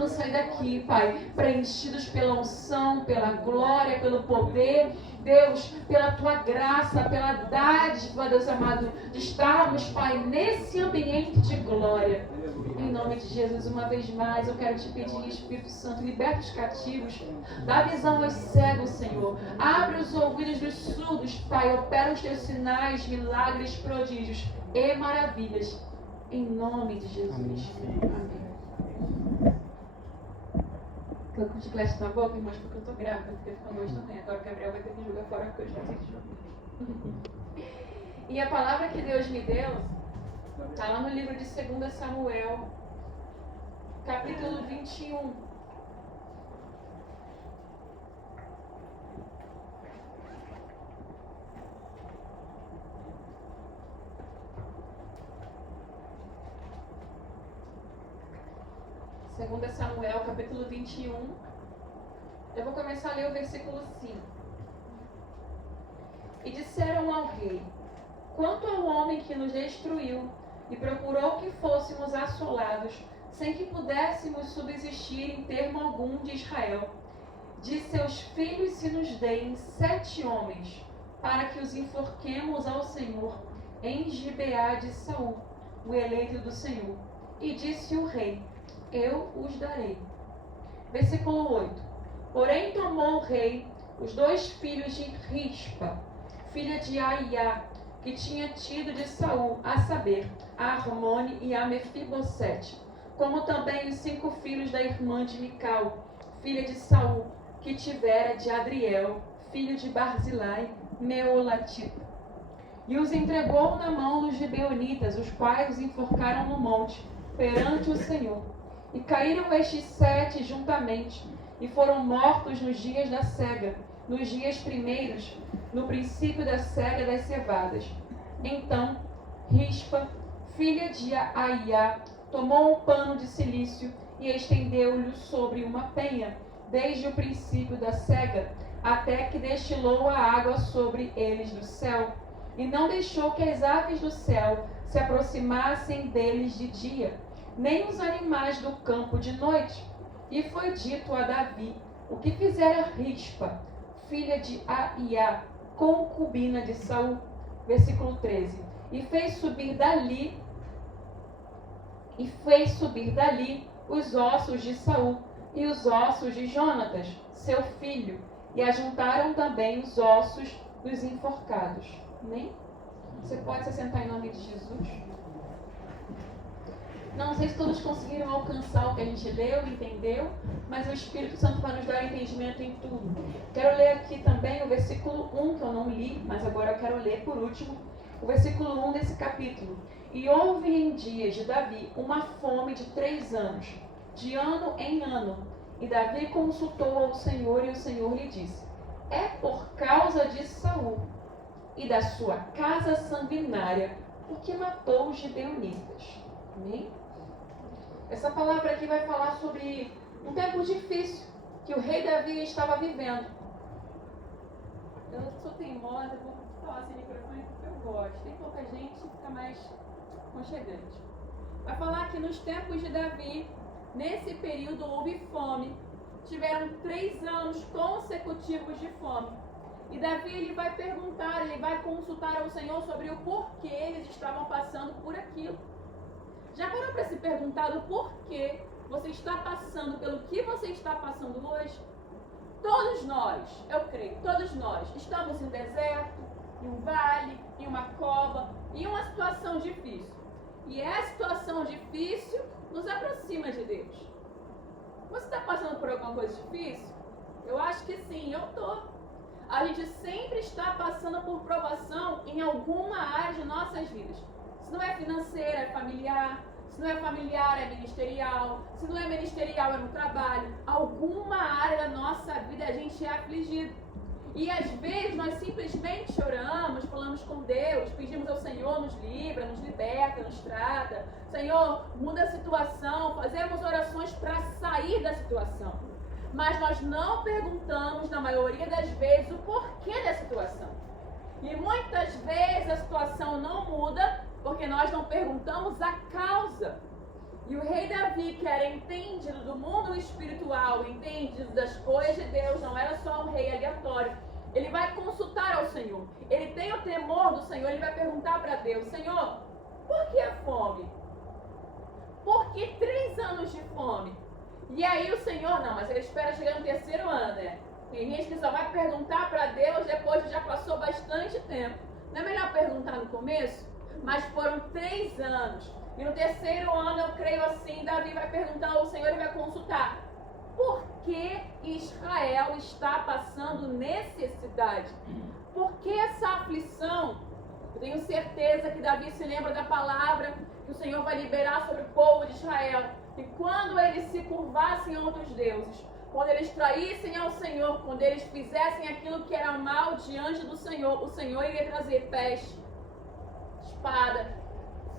precisamos sair daqui, Pai, preenchidos pela unção, pela glória, pelo poder, Deus, pela Tua graça, pela dádiva, Deus amado, de estarmos, Pai, nesse ambiente de glória. Em nome de Jesus, uma vez mais, eu quero te pedir, Espírito Santo, liberta os cativos, dá visão aos cegos, Senhor. Abre os ouvidos dos surdos, Pai, opera os Teus sinais, milagres, prodígios e maravilhas. Em nome de Jesus. Amém. Tô com chiclete na boca, irmãos, porque eu tô grávida, porque ficando hoje também. Agora o Gabriel vai ter que jogar fora porque eu já sei que joga. E a palavra que Deus me deu está lá no livro de 2 Samuel, capítulo 21. Segunda Samuel, capítulo 21. Eu vou começar a ler o versículo 5. E disseram ao rei: quanto ao homem que nos destruiu e procurou que fôssemos assolados, sem que pudéssemos subsistir em termo algum de Israel, de seus filhos se nos deem 7 homens, para que os enforquemos ao Senhor em Gibeá de Saul, o eleito do Senhor. E disse o rei: eu os darei. Versículo 8. Porém tomou o rei os 2 filhos de Rispa, filha de Aiá, que tinha tido de Saul, a saber, a Armone e a Mefibosete, como também os 5 filhos da irmã de Mical, filha de Saul, que tivera de Adriel, filho de Barzilai, Meolatita. E os entregou na mão dos gibeonitas, os quais os enforcaram no monte, perante o Senhor. E caíram estes 7 juntamente, e foram mortos nos dias da cega, nos dias primeiros, no princípio da cega das cevadas. Então, Rispa, filha de Aiá, tomou um pano de cilício e estendeu-lhe sobre uma penha, desde o princípio da cega, até que destilou a água sobre eles do céu, e não deixou que as aves do céu se aproximassem deles de dia, nem os animais do campo de noite. E foi dito a Davi o que fizera Rispa, filha de Aiá, concubina de Saul. Versículo 13. E fez subir dali os ossos de Saul e os ossos de Jonatas, seu filho, e ajuntaram também os ossos dos enforcados. Amém? Você pode se sentar em nome de Jesus? Não sei se todos conseguiram alcançar o que a gente leu, entendeu, mas o Espírito Santo vai nos dar entendimento em tudo. Quero ler aqui também o versículo 1, que eu não li, mas agora eu quero ler por último, o versículo 1 desse capítulo. E houve em dias de Davi uma fome de 3 anos, de ano em ano. E Davi consultou ao Senhor, e o Senhor lhe disse: é por causa de Saul e da sua casa sanguinária, porque matou os gibeonitas. Amém? Essa palavra aqui vai falar sobre um tempo difícil que o rei Davi estava vivendo. Eu sou teimosa, vou falar sem microfone porque eu gosto. Tem pouca gente, fica mais aconchegante. Vai falar que nos tempos de Davi, nesse período houve fome. Tiveram 3 anos consecutivos de fome. E Davi ele vai perguntar, ele vai consultar ao Senhor sobre o porquê eles estavam passando por aquilo. Já parou para se perguntar o porquê você está passando pelo que você está passando hoje? Todos nós, eu creio, todos nós estamos em um deserto, em um vale, em uma cova, em uma situação difícil. E essa situação difícil nos aproxima de Deus. Você está passando por alguma coisa difícil? Eu acho que sim, eu estou. A gente sempre está passando por provação em alguma área de nossas vidas. Se não é financeira, é familiar. Se não é familiar, é ministerial. Se não é ministerial, é no trabalho. Alguma área da nossa vida a gente é afligido. E às vezes nós simplesmente choramos, falamos com Deus, pedimos ao Senhor, nos livra, nos liberta, nos trata. Senhor, muda a situação, fazemos orações para sair da situação. Mas nós não perguntamos, na maioria das vezes, o porquê da situação. E muitas vezes a situação não muda porque nós não perguntamos a causa. E o rei Davi, que era entendido do mundo espiritual, entendido das coisas de Deus, não era só um rei aleatório. Ele vai consultar ao Senhor. Ele tem o temor do Senhor, ele vai perguntar para Deus: Senhor, por que a fome? Por que 3 anos de fome? E aí o Senhor, não, mas ele espera chegar no 3º ano, né? Tem gente que só vai perguntar para Deus depois que já passou bastante tempo. Não é melhor perguntar no começo? Mas foram 3 anos. E no 3º ano, eu creio assim, Davi vai perguntar ao Senhor e vai consultar: por que Israel está passando necessidade? Por que essa aflição? Eu tenho certeza que Davi se lembra da palavra que o Senhor vai liberar sobre o povo de Israel. E quando eles se curvassem a outros deuses, quando eles traíssem ao Senhor, quando eles fizessem aquilo que era mal diante do Senhor, o Senhor iria trazer peste, espada,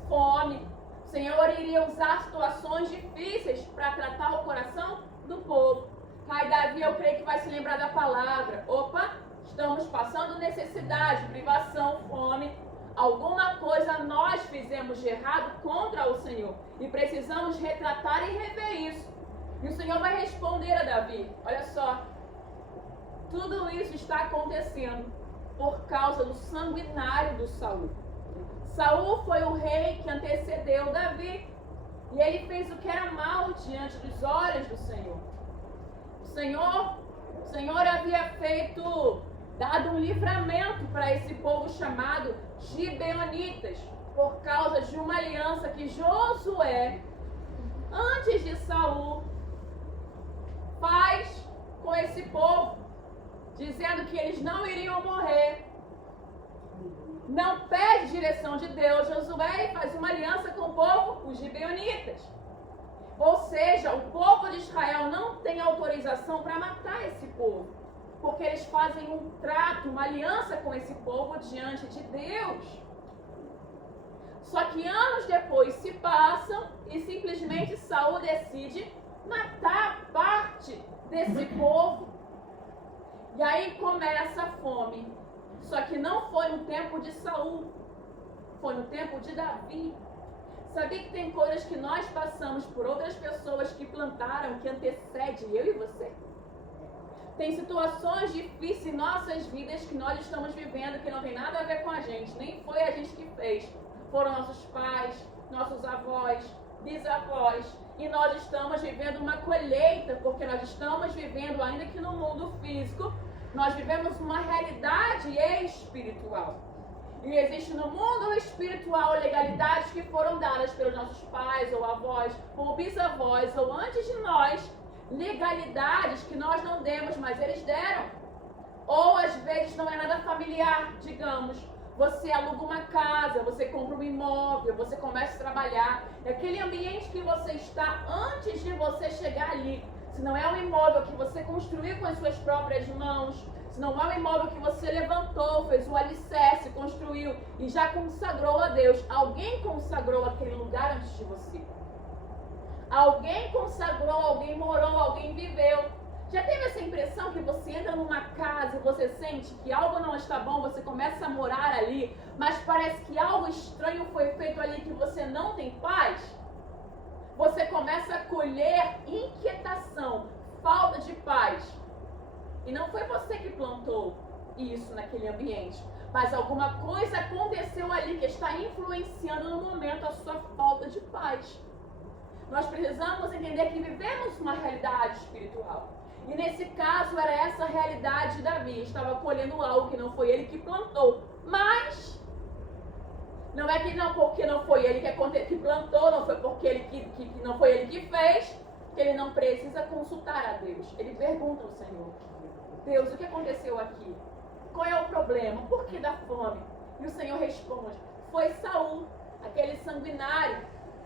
fome. O Senhor iria usar situações difíceis para tratar o coração do povo. Aí Davi, eu creio que vai se lembrar da palavra. Opa, estamos passando necessidade, privação, fome. Alguma coisa nós fizemos de errado contra o Senhor. E precisamos retratar e rever isso. E o Senhor vai responder a Davi: olha só, tudo isso está acontecendo por causa do sanguinário do Saul. Saul foi o rei que antecedeu Davi. E ele fez o que era mal diante dos olhos do Senhor. O Senhor havia dado um livramento para esse povo chamado Gibeonitas, por causa de uma aliança que Josué, antes de Saul, faz com esse povo, dizendo que eles não iriam morrer. Não pede direção de Deus, Josué faz uma aliança com o povo, os gibeonitas. Ou seja, o povo de Israel não tem autorização para matar esse povo, porque eles fazem um trato, uma aliança com esse povo diante de Deus. Só que anos depois se passam e simplesmente Saul decide matar parte desse povo. E aí começa a fome. Só que não foi no tempo de Saul, foi no tempo de Davi. Sabia que tem coisas que nós passamos por outras pessoas que plantaram, que antecede eu e você? Tem situações difíceis em nossas vidas que nós estamos vivendo que não tem nada a ver com a gente, nem foi a gente que fez. Foram nossos pais, nossos avós, bisavós. E nós estamos vivendo uma colheita, porque nós estamos vivendo, ainda que no mundo físico, nós vivemos uma realidade espiritual. E existe no mundo espiritual legalidades que foram dadas pelos nossos pais ou avós, ou bisavós, ou antes de nós, legalidades que nós não demos, mas eles deram. Ou às vezes não é nada familiar, digamos. Você aluga uma casa, você compra um imóvel, você começa a trabalhar. É aquele ambiente que você está antes de você chegar ali. Se não é um imóvel que você construiu com as suas próprias mãos, se não é um imóvel que você levantou, fez o alicerce, construiu e já consagrou a Deus. Alguém consagrou aquele lugar antes de você. Alguém consagrou, alguém morou, alguém viveu. Já teve essa impressão que você entra numa casa e você sente que algo não está bom, você começa a morar ali, mas parece que algo estranho foi feito ali que você não tem paz? Você começa a colher inquietação, falta de paz. E não foi você que plantou isso naquele ambiente, mas alguma coisa aconteceu ali que está influenciando no momento a sua falta de paz. Nós precisamos entender que vivemos uma realidade espiritual. E nesse caso era essa realidade de Davi. Estava colhendo algo que não foi ele que plantou. Mas não é que não, porque não foi ele que plantou, não foi porque ele não foi ele que fez, que ele não precisa consultar a Deus. Ele pergunta ao Senhor: Deus, o que aconteceu aqui? Qual é o problema? Por que da fome? E o Senhor responde: foi Saul, aquele sanguinário,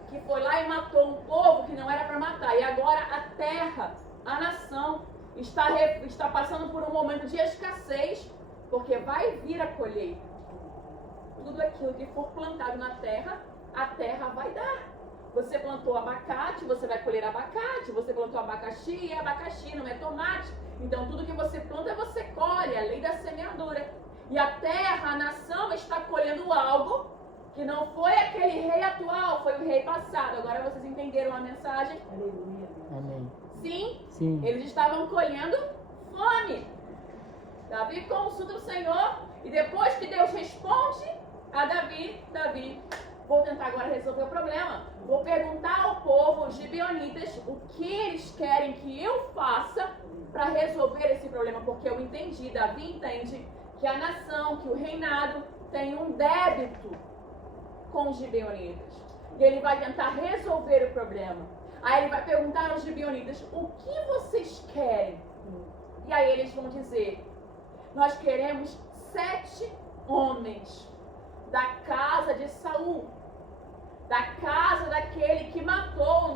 que foi lá e matou um povo que não era para matar. E agora a terra, a nação, está passando por um momento de escassez, porque vai vir a colheita. Tudo aquilo que for plantado na terra, a terra vai dar. Você plantou abacate, você vai colher abacate. Você plantou abacaxi, é abacaxi, não é tomate. Então tudo que você planta, você colhe, a lei da semeadura. E a terra, a nação, está colhendo algo Que não foi aquele rei atual, foi o rei passado. Agora vocês entenderam a mensagem? Aleluia. Amém. Sim, eles estavam colhendo fome. Davi consulta o Senhor e depois que Deus responde a Davi, vou tentar agora resolver o problema. Vou perguntar ao povo, os gibeonitas, o que eles querem que eu faça para resolver esse problema. Porque eu entendi, Davi entende que a nação, que o reinado tem um débito com os gibeonitas. E ele vai tentar resolver o problema. Aí ele vai perguntar aos gibeonitas, o que vocês querem? E aí eles vão dizer, nós queremos 7 homens da casa de Saul, da casa daquele que matou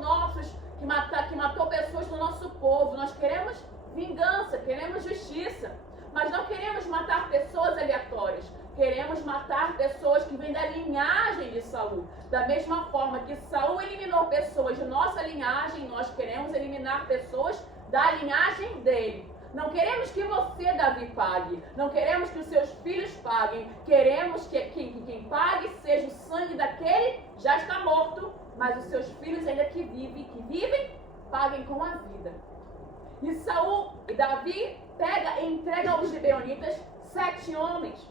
que matou pessoas do nosso povo. Nós queremos vingança, queremos justiça, mas não queremos matar pessoas aleatórias. Queremos matar pessoas que vêm da linhagem de Saul. Da mesma forma que Saul eliminou pessoas de nossa linhagem, nós queremos eliminar pessoas da linhagem dele. Não queremos que você, Davi, pague. Não queremos que os seus filhos paguem. Queremos que quem pague seja o sangue daquele já está morto, mas os seus filhos ainda que vivem, paguem com a vida. E Saul e Davi pega e entrega aos gibeonitas 7 homens.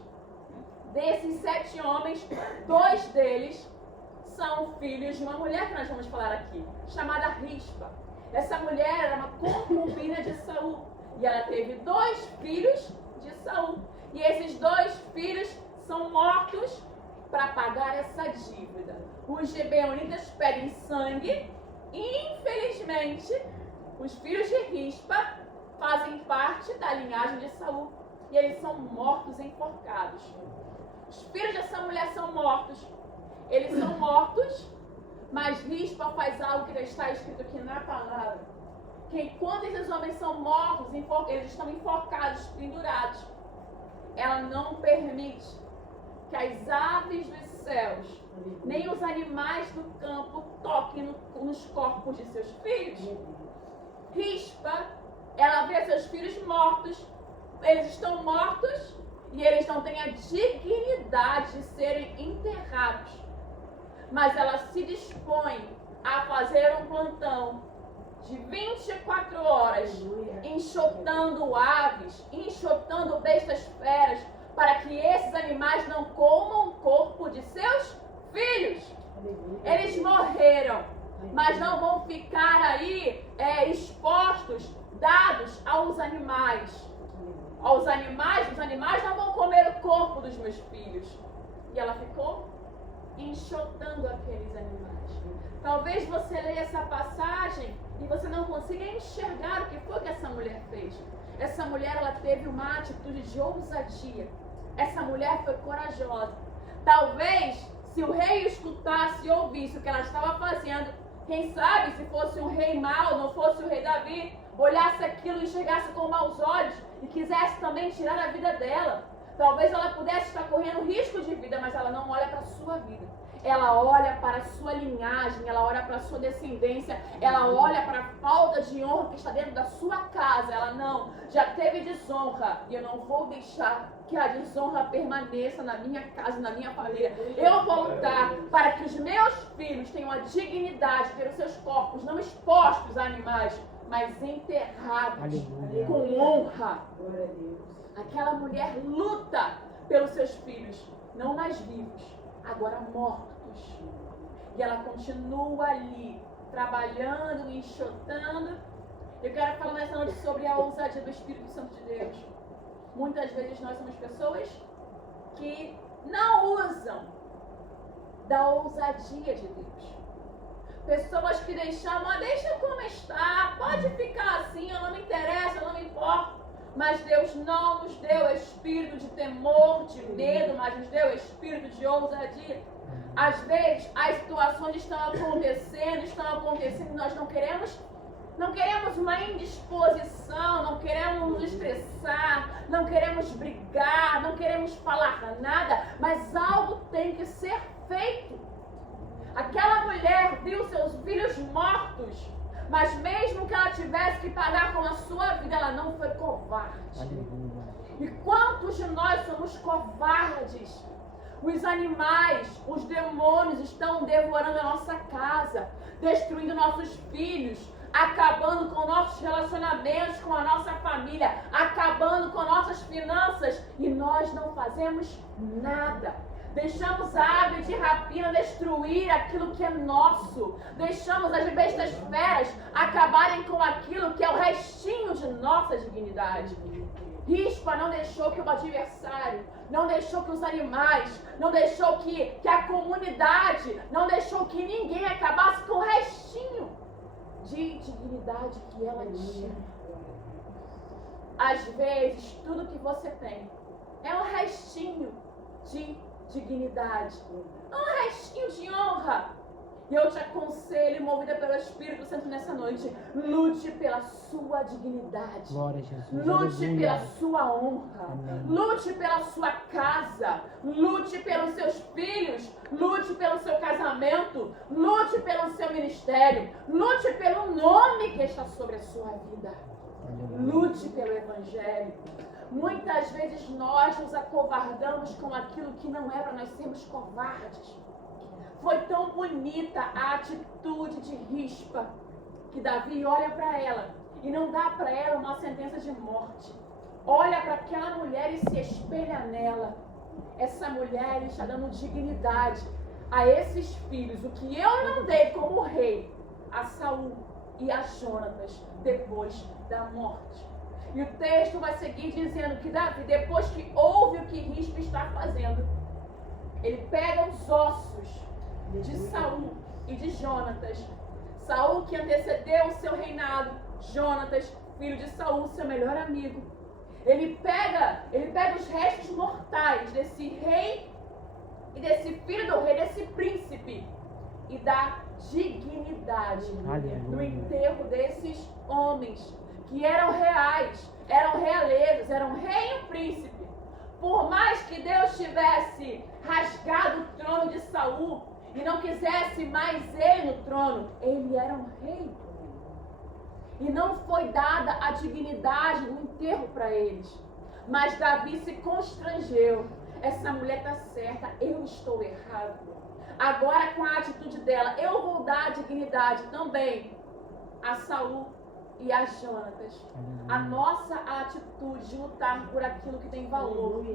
Desses 7 homens, 2 deles são filhos de uma mulher que nós vamos falar aqui, chamada Rispa. Essa mulher era uma concubina de Saul. E ela teve 2 filhos de Saul. E esses 2 filhos são mortos para pagar essa dívida. Os gibeonitas pedem sangue. E, infelizmente, os filhos de Rispa fazem parte da linhagem de Saul. E eles são mortos enforcados. Os filhos dessa mulher são mortos. Eles são mortos, mas Rispa faz algo que já está escrito aqui na palavra. Que enquanto esses homens são mortos, eles estão enforcados, pendurados, ela não permite que as aves dos céus, nem os animais do campo toquem nos corpos de seus filhos. Rispa, ela vê seus filhos mortos, eles estão mortos e eles não têm a dignidade de serem enterrados. Mas ela se dispõe a fazer um plantão de 24 horas, enxotando aves, enxotando bestas feras, para que esses animais não comam o corpo de seus filhos. Eles morreram, mas não vão ficar aí expostos, dados aos animais. Os animais não vão comer o corpo dos meus filhos. E ela ficou enxotando aqueles animais. Talvez você leia essa passagem e você não consiga enxergar o que foi que essa mulher fez. Essa mulher, ela teve uma atitude de ousadia. Essa mulher foi corajosa. Talvez, se o rei escutasse e ouvisse o que ela estava fazendo, quem sabe, se fosse um rei mau, não fosse o rei Davi, olhasse aquilo e enxergasse com maus olhos e quisesse também tirar a vida dela. Talvez ela pudesse estar correndo risco de vida, mas ela não olha para a sua vida. Ela olha para a sua linhagem, ela olha para a sua descendência, ela olha para a falta de honra que está dentro da sua casa. Ela não, já teve desonra e eu não vou deixar que a desonra permaneça na minha casa, na minha família. Eu vou lutar para que os meus filhos tenham a dignidade de ter os seus corpos não expostos a animais, mas enterrados com honra. Aquela mulher luta pelos seus filhos, não mais vivos, agora mortos. E ela continua ali, trabalhando, enxotando. Eu quero falar nessa noite sobre a ousadia do Espírito Santo de Deus. Muitas vezes nós somos pessoas que não usam da ousadia de Deus. Pessoas que deixa como está, pode ficar assim, eu não me interessa, eu não me importo. Mas Deus não nos deu espírito de temor, de medo, mas nos deu espírito de ousadia. Às vezes as situações estão acontecendo e nós não queremos uma indisposição, não queremos nos estressar, não queremos brigar, não queremos falar nada, mas algo tem que ser feito. Aquela mulher viu seus filhos mortos, mas mesmo que ela tivesse que pagar com a sua vida, ela não foi covarde. E quantos de nós somos covardes? Os animais, os demônios estão devorando a nossa casa, destruindo nossos filhos, acabando com nossos relacionamentos, com a nossa família, acabando com nossas finanças, e nós não fazemos nada. Deixamos a ave de rapina destruir aquilo que é nosso. Deixamos as bestas feras acabarem com aquilo que é o restinho de nossa dignidade. Rispa não deixou que o adversário, não deixou que os animais, não deixou que a comunidade, não deixou que ninguém acabasse com o restinho de dignidade que ela tinha. Às vezes, tudo que você tem é um restinho de dignidade, um restinho de honra. E eu te aconselho, movida pelo Espírito Santo nessa noite, lute pela sua dignidade. Glória a Jesus. Lute Aleluia. pela sua honra. Amém. Lute pela sua casa. Lute pelos seus filhos. Lute pelo seu casamento. Lute pelo seu ministério. Lute pelo nome que está sobre a sua vida. Aleluia. Lute pelo Evangelho. Muitas vezes nós nos acovardamos com aquilo que não é para nós sermos covardes. Foi tão bonita a atitude de Rispa que Davi olha para ela e não dá para ela uma sentença de morte. Olha para aquela mulher e se espelha nela. Essa mulher está dando dignidade a esses filhos, o que eu não dei como rei, a Saul e a Jonatas depois da morte. E o texto vai seguir dizendo que Davi, depois que ouve o que Rispa está fazendo, ele pega os ossos de Saul e de Jonatas. Saul, que antecedeu o seu reinado, Jonatas, filho de Saul, seu melhor amigo. Ele pega os restos mortais desse rei e desse filho do rei, desse príncipe, e dá dignidade no enterro desses homens que eram reais, eram realezas, eram rei e um príncipe. Por mais que Deus tivesse rasgado o trono de Saul e não quisesse mais ele no trono, ele era um rei. E não foi dada a dignidade no enterro para eles. Mas Davi se constrangeu. Essa mulher está certa, eu estou errado. Agora, com a atitude dela, eu vou dar a dignidade também a Saul e a Jonatas. A nossa atitude de lutar por aquilo que tem valor,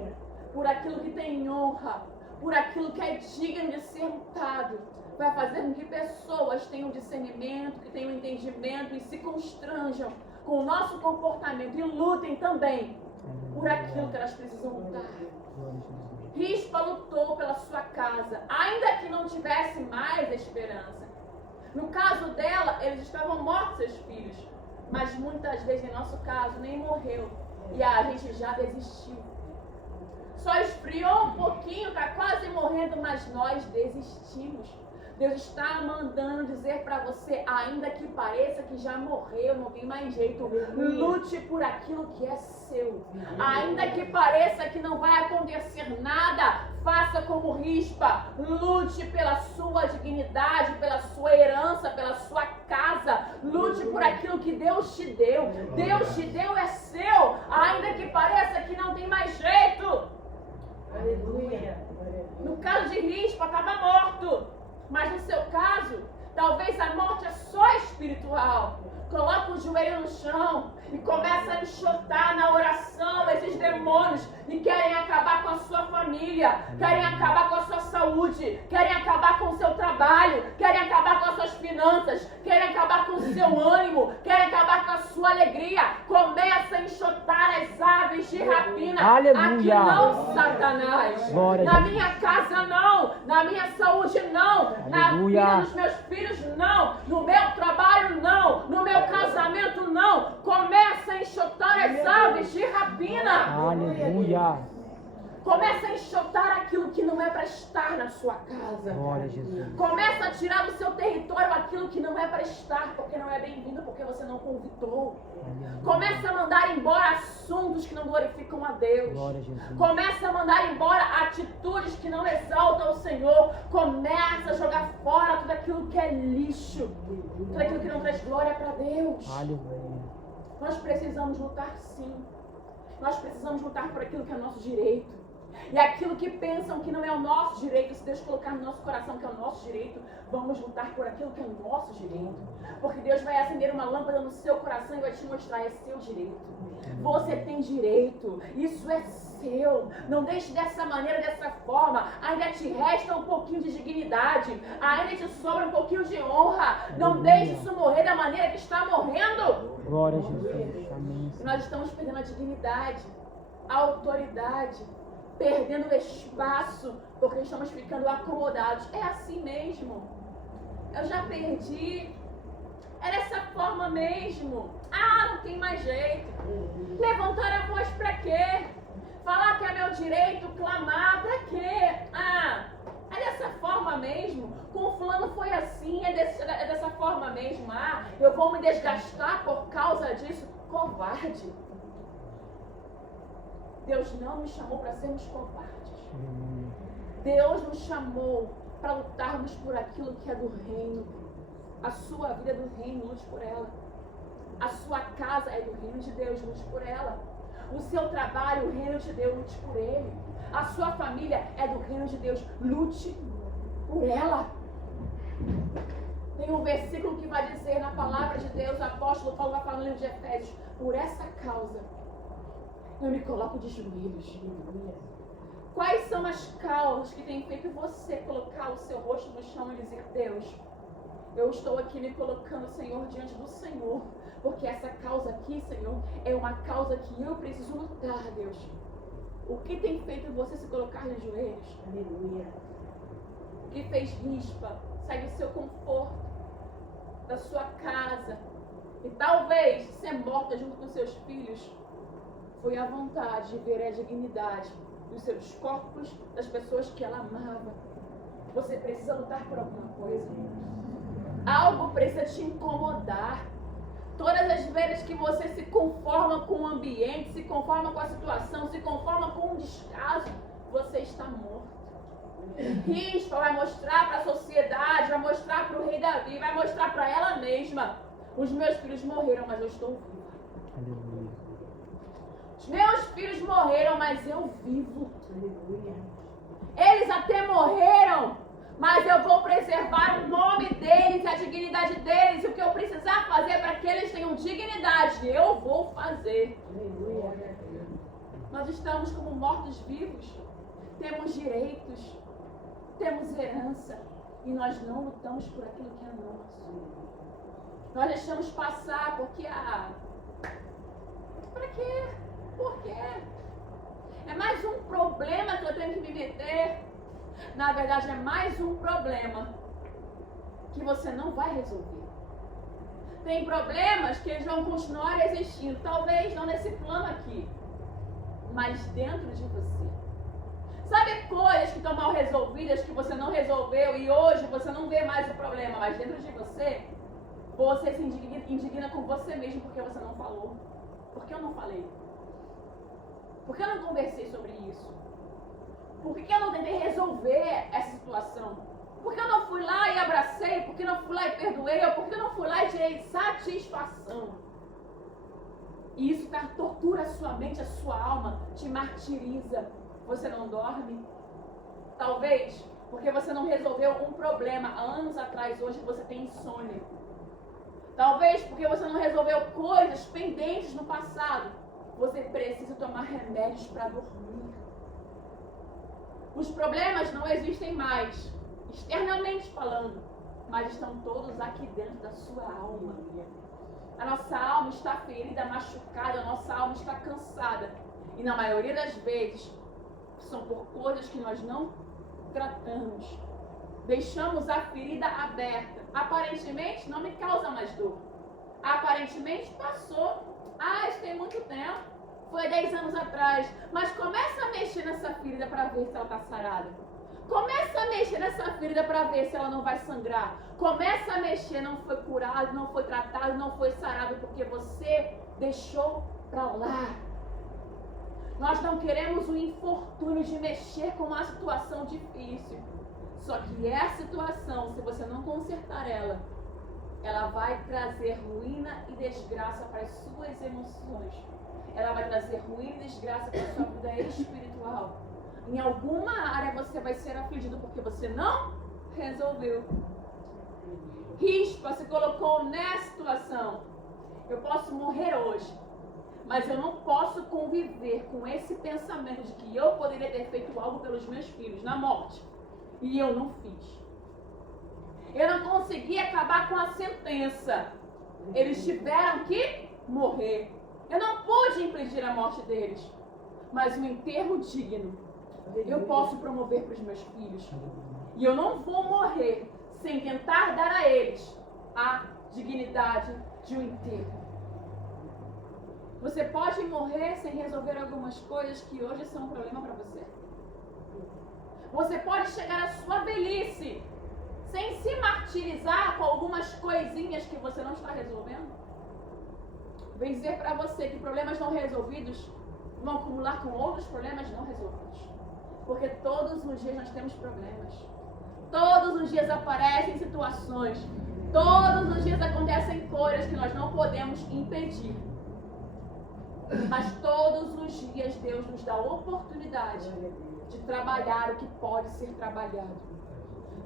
por aquilo que tem honra, por aquilo que é digno de ser lutado, vai fazer com que pessoas tenham discernimento, que tenham entendimento e se constranjam com o nosso comportamento e lutem também por aquilo que elas precisam lutar. Rispa lutou pela sua casa, ainda que não tivesse mais esperança. No caso dela, eles estavam mortos, seus filhos, mas muitas vezes, em nosso caso, nem morreu e a gente já desistiu. Só esfriou um pouquinho, está quase morrendo, mas nós desistimos. Deus está mandando dizer para você, ainda que pareça que já morreu, não tem mais jeito, lute por aquilo que é seu. Ainda que pareça que não vai acontecer nada, faça como Rispa, lute pela sua dignidade, pela sua herança, pela sua casa, lute por aquilo que Deus te deu. Deus te deu, é seu, ainda que pareça que não tem mais jeito. Aleluia. No caso de Rispa, estava morto. Mas no seu caso, talvez a morte é só espiritual. Coloca o joelho no chão e começa a enxotar na oração esses demônios que querem acabar com a sua família, querem acabar com a sua saúde, querem acabar com o seu trabalho, querem acabar com as suas finanças, querem acabar com o seu ânimo, querem acabar com a sua alegria. Começa a enxotar as aves de rapina. Aleluia. Aqui não, Satanás. Glória Na a Deus. minha casa não, na minha saúde não, na Aleluia. vida dos meus filhos não, no meu trabalho não, no meu casamento não. Começa a enxotar as aves de rapina. Aleluia. Começa a enxotar aquilo que não é para estar na sua casa. Glória a Jesus. Começa a tirar do seu território aquilo que não é para estar, porque não é bem-vindo, porque você não convidou. Começa a mandar embora assuntos que não glorificam a Deus. Glória a Jesus. Começa a mandar embora atitudes que não exaltam o Senhor. Começa a jogar fora tudo aquilo que é lixo, tudo aquilo que não traz glória para Deus. Aleluia. Nós precisamos lutar sim. Nós precisamos lutar por aquilo que é nosso direito. E aquilo que pensam que não é o nosso direito, se Deus colocar no nosso coração que é o nosso direito, vamos lutar por aquilo que é o nosso direito. Porque Deus vai acender uma lâmpada no seu coração e vai te mostrar, é seu direito. Você tem direito, isso é seu. Não deixe dessa maneira, dessa forma. Ainda te resta um pouquinho de dignidade, ainda te sobra um pouquinho de honra. Não deixe isso morrer da maneira que está morrendo. Glória a Jesus. Amém. Nós estamos perdendo a dignidade, a autoridade, perdendo o espaço, porque estamos ficando acomodados. É assim mesmo. Eu já perdi. É dessa forma mesmo. Ah, não tem mais jeito. Levantar a voz pra quê? Falar que é meu direito, clamar pra quê? Ah, é dessa forma mesmo. Com o fulano foi assim, é dessa forma mesmo. Ah, eu vou me desgastar por causa disso. Covarde. Deus não nos chamou para sermos covardes. Deus nos chamou para lutarmos por aquilo que é do reino. A sua vida é do reino, lute por ela. A sua casa é do reino de Deus, lute por ela. O seu trabalho, o reino de Deus, lute por ele. A sua família é do reino de Deus, lute por ela. Tem um versículo que vai dizer na palavra de Deus, o apóstolo Paulo vai falar no livro de Efésios, por essa causa eu me coloco de joelhos. Quais são as causas que têm feito você colocar o seu rosto no chão e dizer, Deus, eu estou aqui me colocando, Senhor, diante do Senhor, porque essa causa aqui, Senhor, é uma causa que eu preciso lutar, Deus. O que tem feito você se colocar de joelhos? Aleluia. O que fez rispa, sai do seu conforto, da sua casa, e talvez ser morta junto com seus filhos, foi a vontade de ver a dignidade dos seus corpos, das pessoas que ela amava. Você precisa lutar por alguma coisa. Algo precisa te incomodar. Todas as vezes que você se conforma com o ambiente, se conforma com a situação, se conforma com um descaso, você está morto. Rispa vai mostrar para a sociedade, vai mostrar para o rei Davi, vai mostrar para ela mesma. Os meus filhos morreram, mas eu estou viva. Aleluia. Os meus filhos morreram, mas eu vivo. Aleluia. Eles até morreram, mas eu vou preservar o nome deles, a dignidade deles. E o que eu precisar fazer para que eles tenham dignidade, eu vou fazer. Aleluia. Nós estamos como mortos-vivos. Temos direitos, temos herança. E nós não lutamos por aquilo que é nosso. Nós deixamos passar porque para quê? Por quê? É mais um problema que eu tenho que me meter. Na verdade, é mais um problema que você não vai resolver. Tem problemas que eles vão continuar existindo. Talvez não nesse plano aqui, mas dentro de você. Sabe coisas que estão mal resolvidas, que você não resolveu e hoje você não vê mais o problema, mas dentro de você, você se indigna com você mesmo porque você não falou. Por que eu não falei? Por que eu não conversei sobre isso? Por que eu não tentei resolver essa situação? Por que eu não fui lá e abracei? Por que eu não fui lá e perdoei? Ou por que eu não fui lá e tirei satisfação? E isso tortura a sua mente, a sua alma, te martiriza. Você não dorme? Talvez porque você não resolveu um problema há anos atrás, hoje você tem insônia. Talvez porque você não resolveu coisas pendentes no passado. Você precisa tomar remédios para dormir. Os problemas não existem mais, externamente falando, mas estão todos aqui dentro da sua alma. A nossa alma está ferida, machucada, a nossa alma está cansada. E na maioria das vezes, são por coisas que nós não tratamos. Deixamos a ferida aberta. Aparentemente não me causa mais dor. Aparentemente passou. Ah, isso tem muito tempo. Foi 10 anos atrás. Mas começa a mexer nessa ferida para ver se ela está sarada. Começa a mexer nessa ferida para ver se ela não vai sangrar. Começa a mexer, não foi curado, não foi tratado, não foi sarado, porque você deixou para lá. Nós não queremos o infortúnio de mexer com uma situação difícil. Só que essa situação, se você não consertar ela, ela vai trazer ruína e desgraça para as suas emoções. Ela vai trazer ruína e desgraça para a sua vida espiritual. Em alguma área você vai ser afligido porque você não resolveu. Rispa se colocou nessa situação. Eu posso morrer hoje, mas eu não posso conviver com esse pensamento de que eu poderia ter feito algo pelos meus filhos na morte. E eu não fiz. Eu não consegui acabar com a sentença. Eles tiveram que morrer. Eu não pude impedir a morte deles. Mas um enterro digno eu posso promover para os meus filhos. E eu não vou morrer sem tentar dar a eles a dignidade de um enterro. Você pode morrer sem resolver algumas coisas que hoje são um problema para você. Você pode chegar à sua velhice sem se martirizar com algumas coisinhas que você não está resolvendo. Vem dizer para você que problemas não resolvidos vão acumular com outros problemas não resolvidos. Porque todos os dias nós temos problemas. Todos os dias aparecem situações. Todos os dias acontecem coisas que nós não podemos impedir. Mas todos os dias Deus nos dá a oportunidade de trabalhar o que pode ser trabalhado.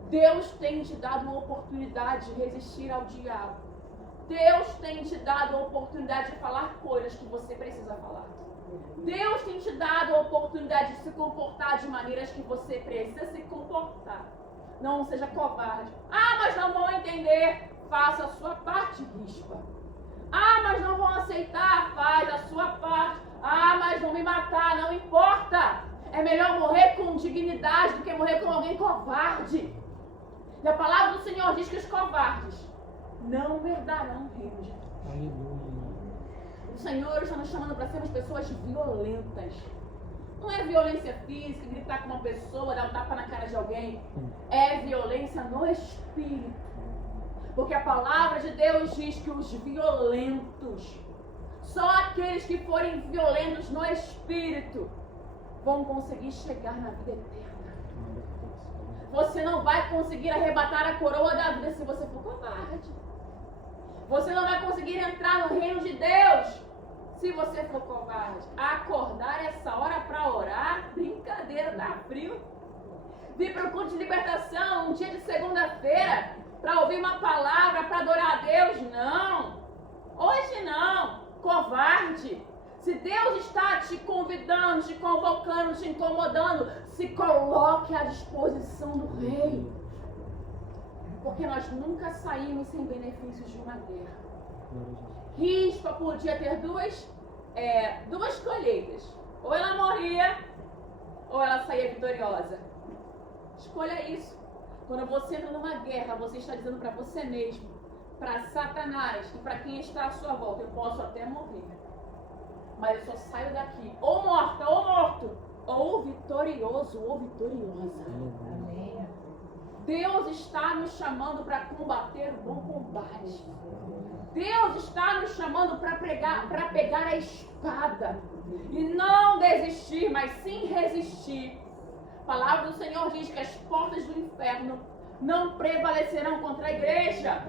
Deus tem te dado uma oportunidade de resistir ao diabo. Deus tem te dado a oportunidade de falar coisas que você precisa falar. Deus tem te dado a oportunidade de se comportar de maneiras que você precisa se comportar. Não seja covarde. Ah, mas não vão entender. Faça a sua parte, rispa. Ah, mas não vão aceitar. Faz a sua parte. Ah, mas vão me matar. Não importa. É melhor morrer com dignidade do que morrer com alguém covarde. E a palavra do Senhor diz que os covardes não herdarão o reino de Deus. Aleluia. O Senhor está nos chamando para sermos pessoas violentas. Não é violência física, gritar com uma pessoa, dar um tapa na cara de alguém. É violência no espírito. Porque a palavra de Deus diz que os violentos, só aqueles que forem violentos no espírito, vão conseguir chegar na vida eterna. Você não vai conseguir arrebatar a coroa da vida se você for covarde. Você não vai conseguir entrar no reino de Deus se você for covarde. Acordar essa hora para orar, brincadeira, dá frio. Vir para o culto de libertação um dia de segunda-feira para ouvir uma palavra, para adorar a Deus, não. Hoje não, covarde. Se Deus está te convidando, te convocando, te incomodando, se coloque à disposição do Rei. Porque nós nunca saímos sem benefícios de uma guerra. Rispa podia ter duas colheitas. Ou ela morria, ou ela saía vitoriosa. Escolha isso. Quando você entra numa guerra, você está dizendo para você mesmo, para Satanás e para quem está à sua volta, eu posso até morrer, mas eu só saio daqui ou morta ou morto, ou vitorioso ou vitoriosa. Amém. Deus está nos chamando para combater o bom combate. Deus está nos chamando para pegar a espada e não desistir, mas sim resistir. A palavra do Senhor diz que as portas do inferno não prevalecerão contra a igreja.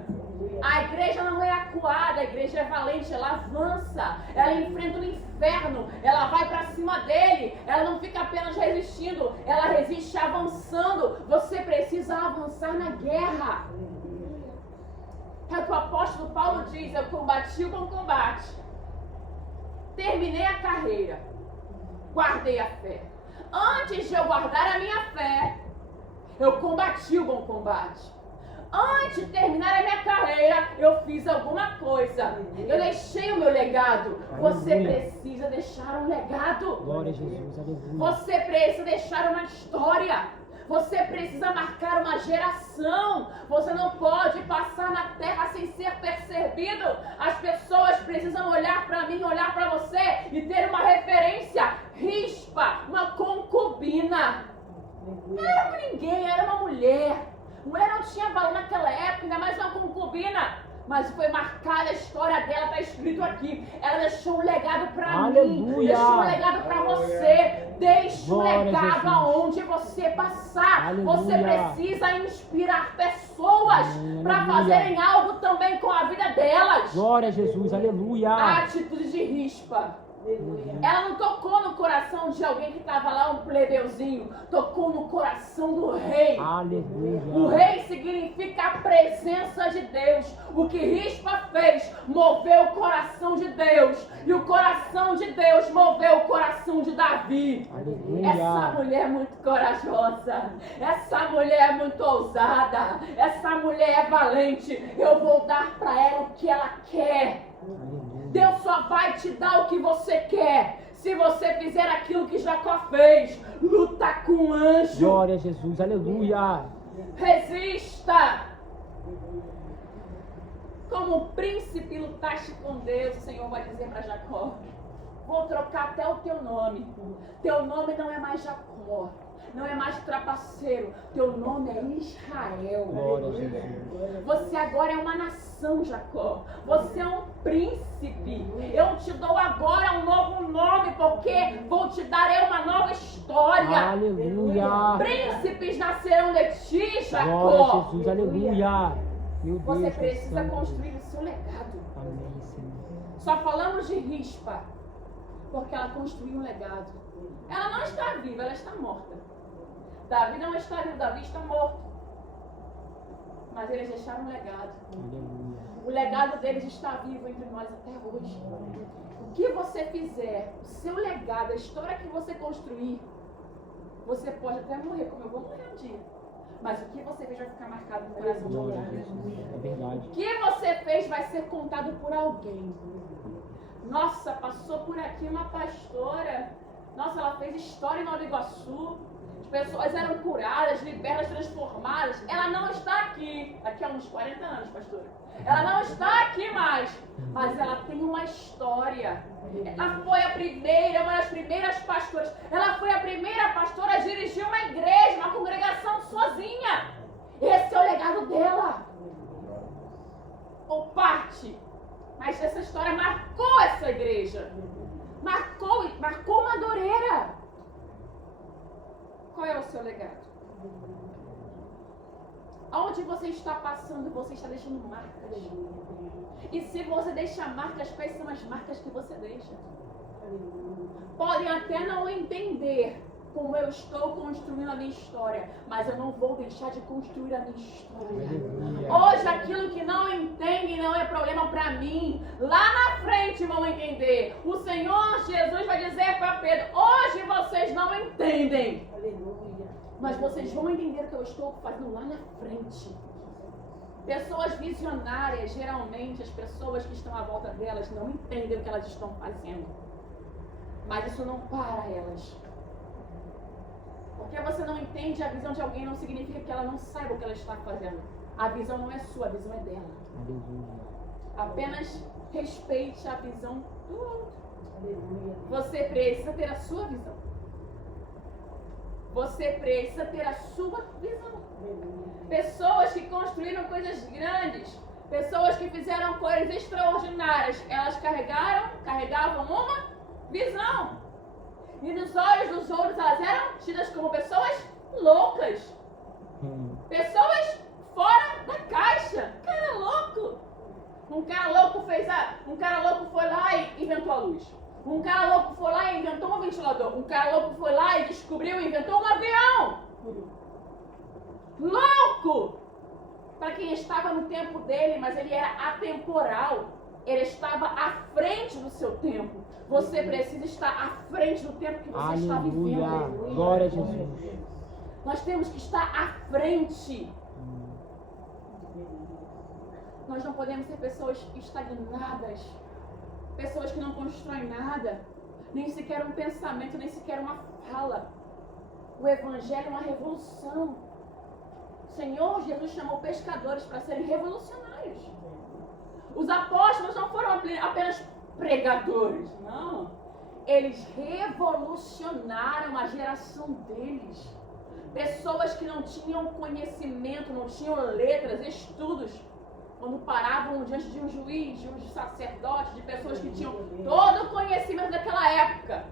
A igreja não é acuada, a igreja é valente, ela avança, ela enfrenta o inferno, ela vai para cima dele, ela não fica apenas resistindo, ela resiste avançando. Você precisa avançar na guerra. É o que o apóstolo Paulo diz: eu combati o bom combate, terminei a carreira, guardei a fé. Antes de eu guardar a minha fé, eu combati o bom combate. Antes de terminar a minha carreira, eu fiz alguma coisa. Eu deixei o meu legado. Você precisa deixar um legado. Glória a Jesus, aleluia. Você precisa deixar uma história. Você precisa marcar uma geração. Você não pode passar na terra sem ser percebido. As pessoas precisam olhar para mim, olhar para você e ter uma referência. Rispa, uma concubina. Não era ninguém, era uma mulher. Mulher não tinha valor naquela época, ainda mais uma concubina. Mas foi marcada a história dela, está escrito aqui. Ela deixou um legado para mim, deixou um legado para você. Deixe um legado aonde você passar. Aleluia. Você precisa inspirar pessoas para fazerem algo também com a vida delas. Glória a Jesus, aleluia. A atitude de rispa Ela não tocou no coração de alguém que estava lá, um plebeuzinho. Tocou no coração do rei. Aleluia. O rei significa a presença de Deus. O que Rispa fez moveu o coração de Deus. E o coração de Deus moveu o coração de Davi. Aleluia. Essa mulher é muito corajosa. Essa mulher é muito ousada. Essa mulher é valente. Eu vou dar para ela o que ela quer. Aleluia. Deus só vai te dar o que você quer se você fizer aquilo que Jacó fez. Luta com o anjo. Glória a Jesus. Aleluia. Resista. Como um príncipe lutaste com Deus, o Senhor vai dizer para Jacó: vou trocar até o teu nome. Teu nome não é mais Jacó. Não é mais trapaceiro. Teu nome é Israel. Glória a Jesus. Você agora é uma nação, Jacó. Você é um príncipe. Eu te dou agora um novo nome, porque vou te dar uma nova história. Aleluia. Príncipes nascerão de ti, Glória a Jacó. Jesus. Aleluia. Meu Deus Você do precisa céu. construir o seu legado. Amém, Senhor. Só falamos de Rispa porque ela construiu um legado. Ela não está viva, ela está morta. Davi não está vivo, Davi está morto. Mas eles deixaram um legado. Aleluia. O legado deles está vivo entre nós até hoje. O que você fizer, o seu legado, a história que você construir, você pode até morrer, como eu vou morrer um dia. Mas o que você fez vai ficar marcado no coração de Glória a alguém. Jesus. É verdade. O que você fez vai ser contado por alguém. Nossa, passou por aqui uma pastora. Nossa, ela fez história em Nova Iguaçu. As pessoas eram curadas, libertas, transformadas. Ela não está aqui. Daqui a uns 40 anos, pastora. Ela não está aqui mais. Mas ela tem uma história. Ela foi a primeira, uma das primeiras pastoras. Ela foi a primeira pastora a dirigir uma igreja, uma congregação sozinha. Esse é o legado dela. Ou parte. Mas essa história marcou essa igreja. Marcou Madureira. Qual é o seu legado? Aonde você está passando, você está deixando marcas. E se você deixa marcas, quais são as marcas que você deixa? Podem até não entender como eu estou construindo a minha história, mas eu não vou deixar de construir a minha história. Hoje aquilo que não entendem não é problema para mim. Lá na frente vão entender. O Senhor Jesus vai dizer para Pedro: hoje vocês não entendem. Mas vocês vão entender o que eu estou fazendo lá na frente. Pessoas visionárias, geralmente as pessoas que estão à volta delas não entendem o que elas estão fazendo. Mas isso não para elas. Porque você não entende a visão de alguém não significa que ela não saiba o que ela está fazendo. A visão não é sua, a visão é dela. Apenas respeite a visão do outro. Você precisa ter a sua visão. Você precisa ter a sua visão. Pessoas que construíram coisas grandes, pessoas que fizeram coisas extraordinárias, elas carregavam uma visão. E nos olhos dos outros elas eram tidas como pessoas loucas. Pessoas fora da caixa. Cara louco. Um cara louco foi lá e inventou a luz. Um cara louco foi lá e inventou um ventilador. Um cara louco foi lá e descobriu e inventou um avião. Louco! Para quem estava no tempo dele, mas ele era atemporal. Ele estava à frente do seu tempo. Você precisa estar à frente do tempo que você está vivendo. Aleluia. Glória a Jesus. Nós temos que estar à frente. Nós não podemos ser pessoas estagnadas. Pessoas que não constroem nada. Nem sequer um pensamento, nem sequer uma fala. O Evangelho é uma revolução. O Senhor Jesus chamou pescadores para serem revolucionários. Os apóstolos não foram apenas pregadores, não. Eles revolucionaram a geração deles. Pessoas que não tinham conhecimento, não tinham letras, estudos. Quando paravam diante de um juiz, de um sacerdote, de pessoas que tinham todo o conhecimento daquela época,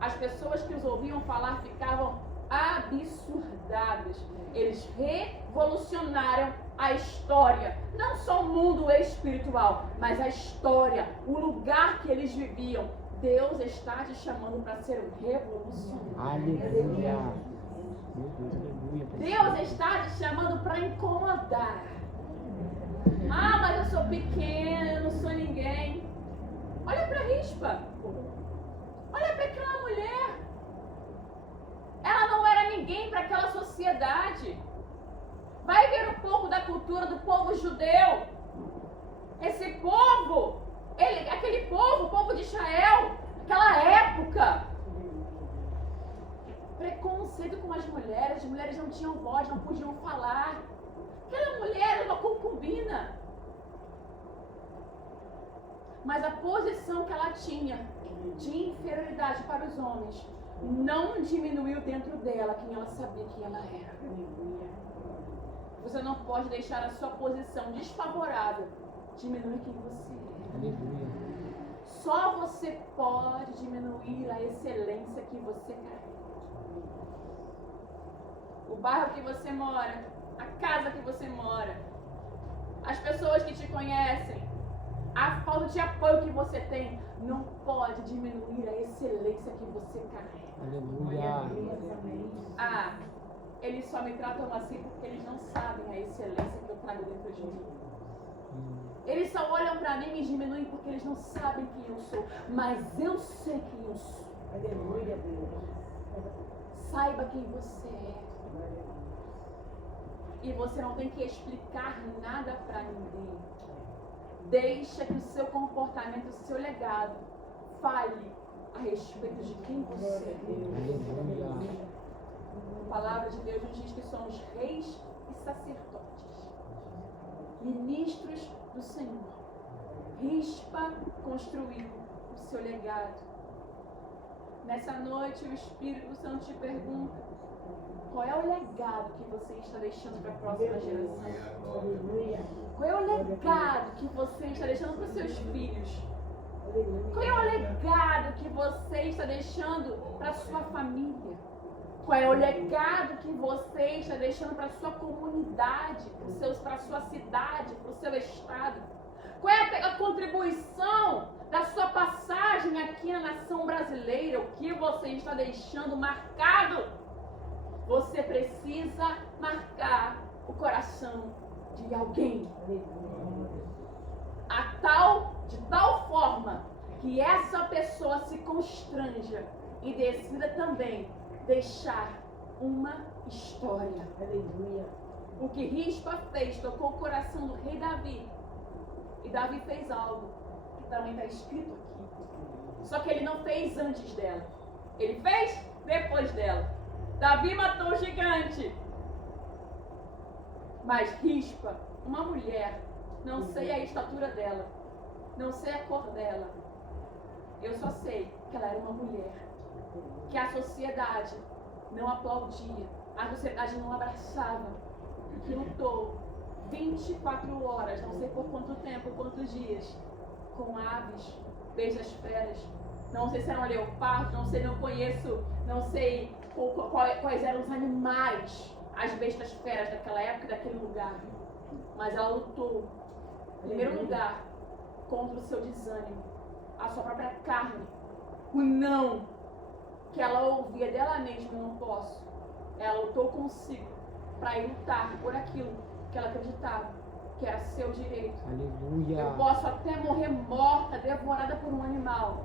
as pessoas que os ouviam falar ficavam absurdadas. Eles revolucionaram a história, não só o mundo espiritual, mas a história, o lugar que eles viviam. Deus está te chamando para ser um revolucionário. Aleluia. Meu Deus, aleluia. Deus está te chamando para incomodar. Ah, mas eu sou pequena, eu não sou ninguém. Olha para a Rispa. Olha para aquela mulher. Ela não era ninguém para aquela sociedade. Vai ver um pouco da cultura do povo judeu. Esse povo, aquele povo, o povo de Israel, aquela época. Preconceito com as mulheres não tinham voz, não podiam falar. Aquela mulher era uma concubina. Mas a posição que ela tinha de inferioridade para os homens não diminuiu dentro dela quem ela sabia que ela era. Você não pode deixar a sua posição desfavorável diminuir quem você é. Aleluia. Só você pode diminuir a excelência que você carrega. O bairro que você mora, a casa que você mora, as pessoas que te conhecem, a falta de apoio que você tem, não pode diminuir a excelência que você carrega. Aleluia. Ah, eles só me tratam assim porque eles não sabem a excelência que eu trago dentro de mim. Eles só olham pra mim e me diminuem porque eles não sabem quem eu sou. Mas eu sei quem eu sou. Aleluia, Deus. Saiba quem você é. E você não tem que explicar nada pra ninguém. Deixa que o seu comportamento, o seu legado, fale a respeito de quem você é. Aleluia. A palavra de Deus nos diz que somos reis e sacerdotes, ministros do Senhor. Rispa construiu o seu legado. Nessa noite o Espírito Santo te pergunta: qual é o legado que você está deixando para a próxima geração? Qual é o legado que você está deixando para os seus filhos? Qual é o legado que você está deixando para a sua família? Qual é o legado que você está deixando para a sua comunidade, para a sua cidade, para o seu estado? Qual é a contribuição da sua passagem aqui na nação brasileira? O que você está deixando marcado? Você precisa marcar o coração de alguém. De tal forma que essa pessoa se constranja e decida também deixar uma história. Aleluia. O que Rispa fez tocou o coração do rei Davi. E Davi fez algo que também está escrito aqui. Só que ele não fez antes dela. Ele fez depois dela. Davi matou o gigante. Mas Rispa, uma mulher, não sei a estatura dela, não sei a cor dela. Eu só sei que ela era uma mulher. Que a sociedade não aplaudia, a sociedade não abraçava, que lutou 24 horas, não sei por quanto tempo, quantos dias, com aves, beijas-feras, não sei se eram leopardos, não sei, não conheço, não sei quais eram os animais, as bestas-feras daquela época, daquele lugar, mas ela lutou, em primeiro lugar, contra o seu desânimo, a sua própria carne, o não que ela ouvia dela mesma: não posso. Ela lutou consigo para ir lutar por aquilo que ela acreditava que era seu direito. Aleluia. Eu posso até morrer morta, devorada por um animal,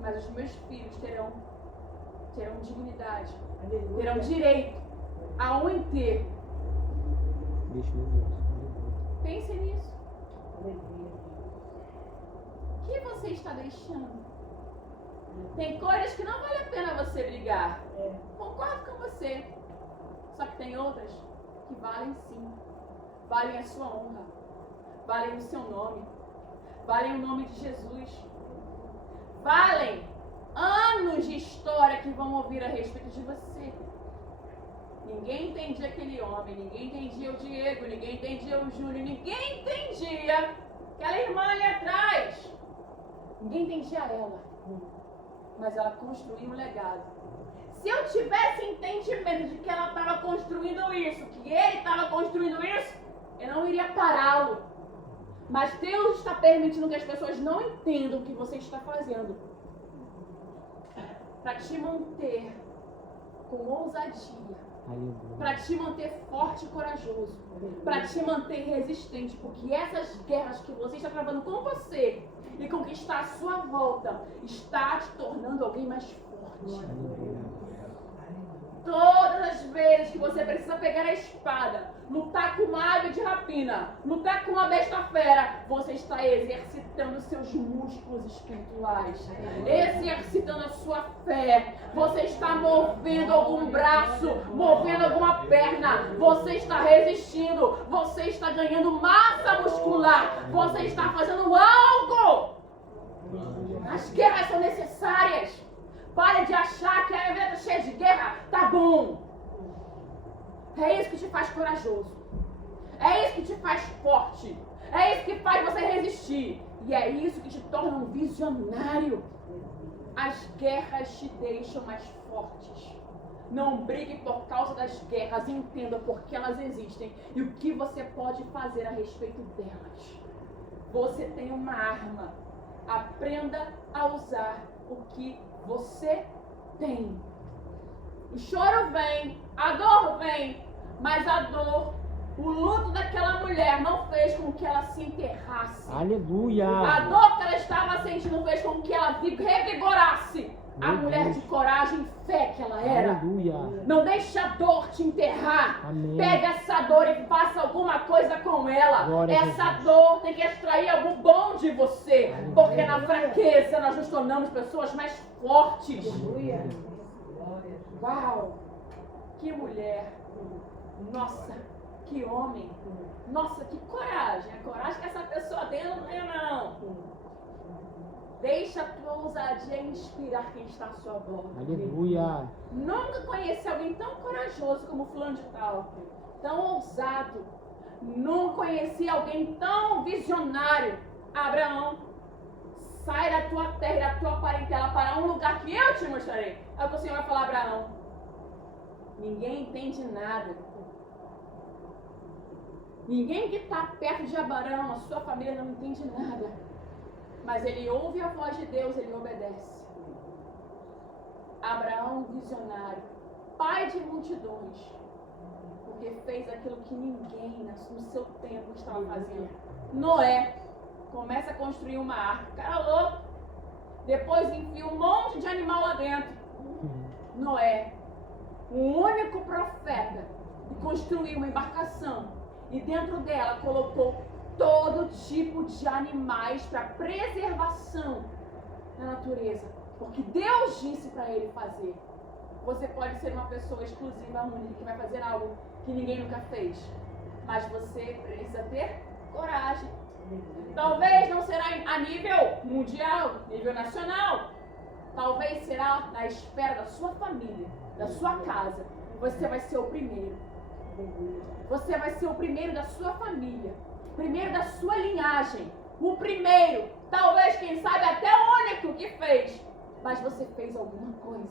mas os meus filhos terão dignidade, Aleluia. terão direito a um enterro. Deixa meu Deus. Aleluia. Pense nisso. Aleluia. O que você está deixando? Tem coisas que não vale a pena você brigar. Concordo com você. Só que tem outras que valem sim. Valem a sua honra. Valem o seu nome. Valem o nome de Jesus. Valem anos de história que vão ouvir a respeito de você. Ninguém entendia aquele homem. Ninguém entendia o Diego. Ninguém entendia o Júlio. Ninguém entendia aquela irmã ali atrás. Ninguém entendia ela. Mas ela construiu um legado. Se eu tivesse entendimento de que ela estava construindo isso, que ele estava construindo isso, eu não iria pará-lo. Mas Deus está permitindo que as pessoas não entendam o que você está fazendo, para te manter com ousadia, Aleluia. para te manter forte e corajoso, para te manter resistente, porque essas guerras que você está travando com você e com o que está à sua volta está te tornando alguém mais forte. Todas as vezes que você precisa pegar a espada, lutar com uma ave de rapina, lutar com uma besta fera, você está exercitando seus músculos espirituais, exercitando a sua fé. Você está movendo algum braço, movendo alguma perna, você está resistindo, você está ganhando massa muscular, você está fazendo algo. As guerras são necessárias. Pare de achar que a vida está cheia de guerra, tá bom. É isso que te faz corajoso. É isso que te faz forte. É isso que faz você resistir. E é isso que te torna um visionário. As guerras te deixam mais fortes. Não brigue por causa das guerras. Entenda por que elas existem e o que você pode fazer a respeito delas. Você tem uma arma. Aprenda a usar o que você tem. O choro vem, a dor vem, mas a dor, o luto daquela mulher não fez com que ela se enterrasse. Aleluia. A dor que ela estava sentindo fez com que ela revigorasse a mulher de coragem e fé que ela era. Aleluia. Não deixe a dor te enterrar. Amém. Pega essa dor e faça alguma coisa com ela. Glória a Essa Jesus. dor tem que extrair algo bom de você. Porque na fraqueza nós nos tornamos pessoas mais fortes. Aleluia. Uau! Que mulher! Nossa, que homem! Nossa, que coragem! A coragem que essa pessoa tem, eu não tenho não. Deixa a tua ousadia inspirar quem está à sua volta. Aleluia. Nunca conheci alguém tão corajoso como fulano de tal. Tão ousado. Não conheci alguém tão visionário. Abraão, sai da tua terra e da tua parentela para um lugar que eu te mostrarei. É o que o Senhor vai falar a Abraão. Ninguém entende nada. Ninguém que está perto de Abraão, a sua família, não entende nada. Mas ele ouve a voz de Deus, ele obedece. Abraão, visionário, pai de multidões, porque fez aquilo que ninguém no seu tempo estava fazendo. Noé começa a construir uma arca, cara louco, depois enfia um monte de animal lá dentro. Noé, o único profeta que construiu uma embarcação e dentro dela colocou todo tipo de animais para preservação da natureza, porque Deus disse para ele fazer. Você pode ser uma pessoa exclusiva, única, que vai fazer algo que ninguém nunca fez, mas você precisa ter coragem. Talvez não será a nível mundial, nível nacional, talvez será na esfera da sua família, da sua casa. Você vai ser o primeiro. Você vai ser o primeiro da sua família. Primeiro da sua linhagem, o primeiro, talvez, quem sabe, até o único que fez, mas você fez alguma coisa.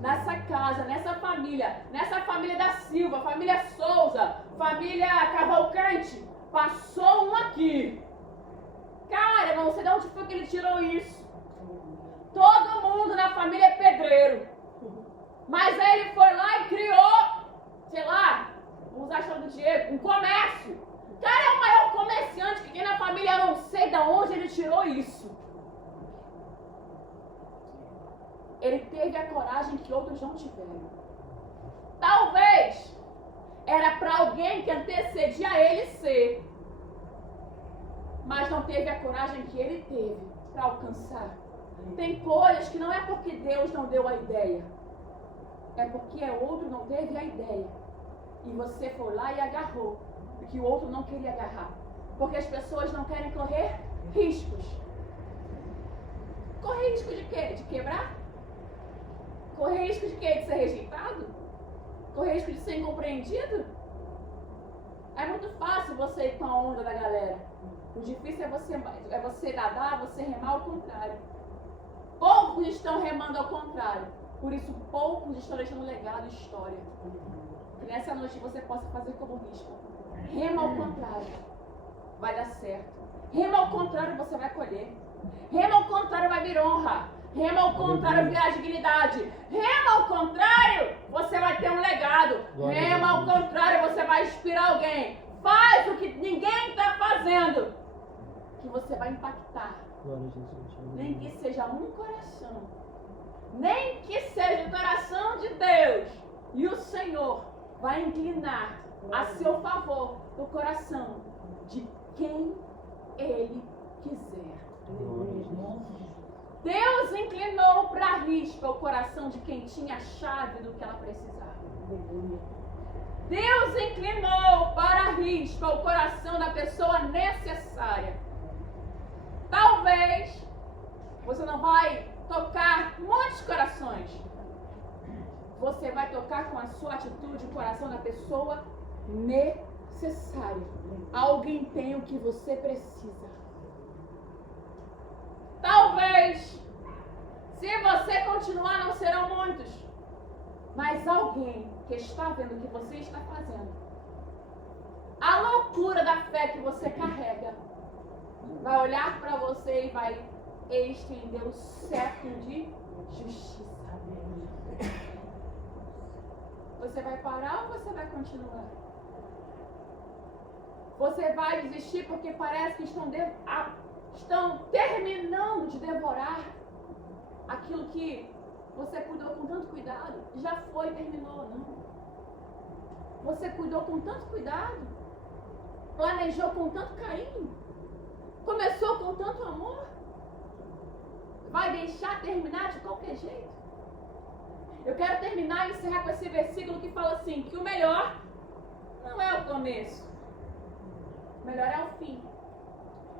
Nessa casa, nessa família da Silva, família Souza, família Cavalcante, passou um aqui. Cara, não sei de onde foi que ele tirou isso. Todo mundo na família é pedreiro, mas aí ele foi lá e criou, sei lá, vamos usar a história do Diego, um comércio. O cara é o maior comerciante que tem na família, eu não sei de onde ele tirou isso. Ele teve a coragem que outros não tiveram. Talvez era para alguém que antecedia ele ser, mas não teve a coragem que ele teve para alcançar. Tem coisas que não é porque Deus não deu a ideia, é porque o outro não teve a ideia e você foi lá e agarrou o que o outro não queria agarrar, porque as pessoas não querem correr riscos. Correr risco de quê? De quebrar? Correr risco de quê? De ser rejeitado? Correr risco de ser incompreendido? É muito fácil você ir com a onda da galera. O difícil é você nadar, você remar ao contrário. Poucos estão remando ao contrário. Por isso, poucos estão deixando legado e história. Que nessa noite você possa fazer como risco. Rema ao contrário. Vai dar certo. Rema ao contrário, você vai colher. Rema ao contrário, vai vir honra. Rema ao contrário, virá dignidade. Rema ao contrário, você vai ter um legado. Glória a Rema ao Deus. contrário, você vai inspirar alguém. Faz o que ninguém está fazendo, que você vai impactar. Glória a Jesus. Nem que seja um coração. Nem que seja o coração de Deus. E o Senhor vai inclinar a seu favor o coração de quem Ele quiser. Glória a Jesus. Deus inclinou para a Rispa o coração de quem tinha a chave do que ela precisava. Deus inclinou para a Rispa o coração da pessoa necessária. Talvez você não vai tocar muitos corações. Você vai tocar com a sua atitude o coração da pessoa necessária. Alguém tem o que você precisa. Talvez, se você continuar, não serão muitos. Mas alguém que está vendo o que você está fazendo, a loucura da fé que você carrega, vai olhar para você e vai estender o cetro de justiça. Você vai parar ou você vai continuar? Você vai desistir porque parece que estão terminando de devorar aquilo que você cuidou com tanto cuidado. Já foi, terminou, não. Você cuidou com tanto cuidado, planejou com tanto carinho, começou com tanto amor. Vai deixar terminar de qualquer jeito? Eu quero terminar e encerrar com esse versículo que fala assim, que o melhor não é o começo, o melhor é o fim.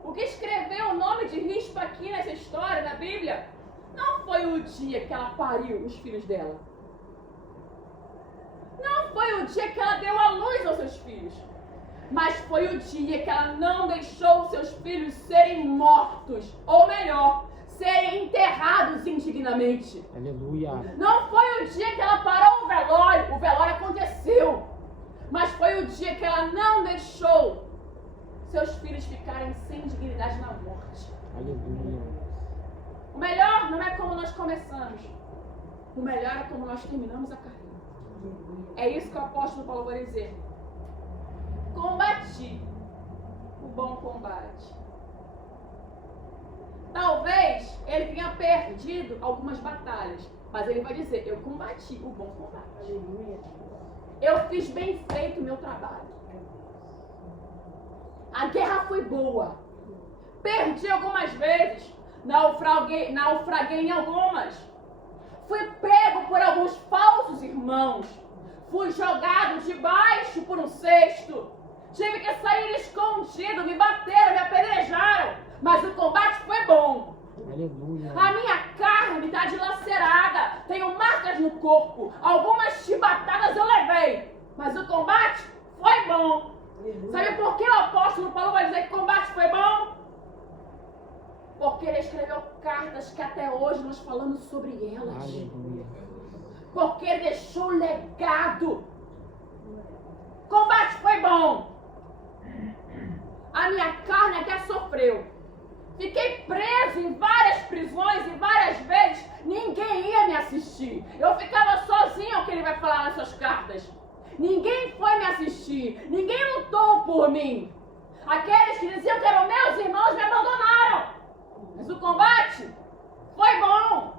O que escreveu o nome de Rispa aqui nessa história, na Bíblia, não foi o dia que ela pariu os filhos dela. Não foi o dia que ela deu à luz aos seus filhos. Mas foi o dia que ela não deixou os seus filhos serem mortos. Ou melhor, serem enterrados indignamente. Aleluia. Não foi o dia que ela parou o velório aconteceu. Mas foi o dia que ela não deixou seus filhos ficarem sem dignidade na morte. Aleluia. O melhor não é como nós começamos. O melhor é como nós terminamos a carreira. É isso que o apóstolo Paulo vai dizer. Combati o bom combate. Talvez ele tenha perdido algumas batalhas, mas ele vai dizer, eu combati o bom combate. Eu fiz bem feito o meu trabalho. A guerra foi boa. Perdi algumas vezes, naufraguei em algumas. Fui pego por alguns falsos irmãos. Fui jogado de baixo por um cesto. Tive que sair escondido, me bateram, me apedrejaram. Mas o combate foi bom. Aleluia. A minha carne está dilacerada. Tenho marcas no corpo. Algumas chibatadas eu levei. Mas o combate foi bom. Sabe por que o apóstolo Paulo vai dizer que o combate foi bom? Porque ele escreveu cartas que até hoje nós falamos sobre elas. Aleluia. Porque ele deixou legado. Combate foi bom. A minha carne até sofreu. Fiquei preso em várias prisões e várias vezes ninguém ia me assistir. Eu ficava sozinho, o que ele vai falar nessas cartas. Ninguém foi me assistir. Ninguém lutou por mim. Aqueles que diziam que eram meus irmãos me abandonaram. Mas o combate foi bom.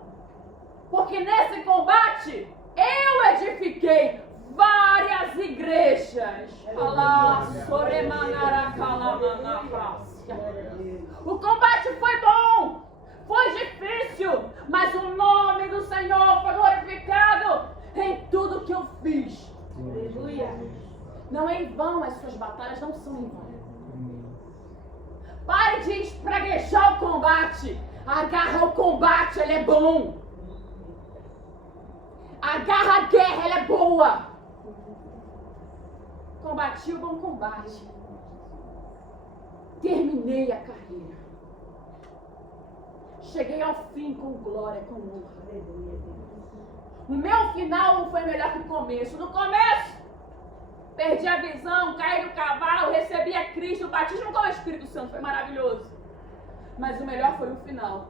Porque nesse combate eu edifiquei várias igrejas. O combate foi bom. Foi difícil. Mas o nome do Senhor foi glorificado em tudo que eu fiz. Aleluia. Não é em vão, as suas batalhas não são em vão. Pare de espraguejar o combate. Agarra o combate, ele é bom. Agarra a guerra, ela é boa. Combati o bom combate. Terminei a carreira. Cheguei ao fim com glória, com honra. O meu final não foi melhor que o começo. No começo, perdi a visão, caí do cavalo, recebi a Cristo, o batismo com o Espírito Santo, foi maravilhoso. Mas o melhor foi o final.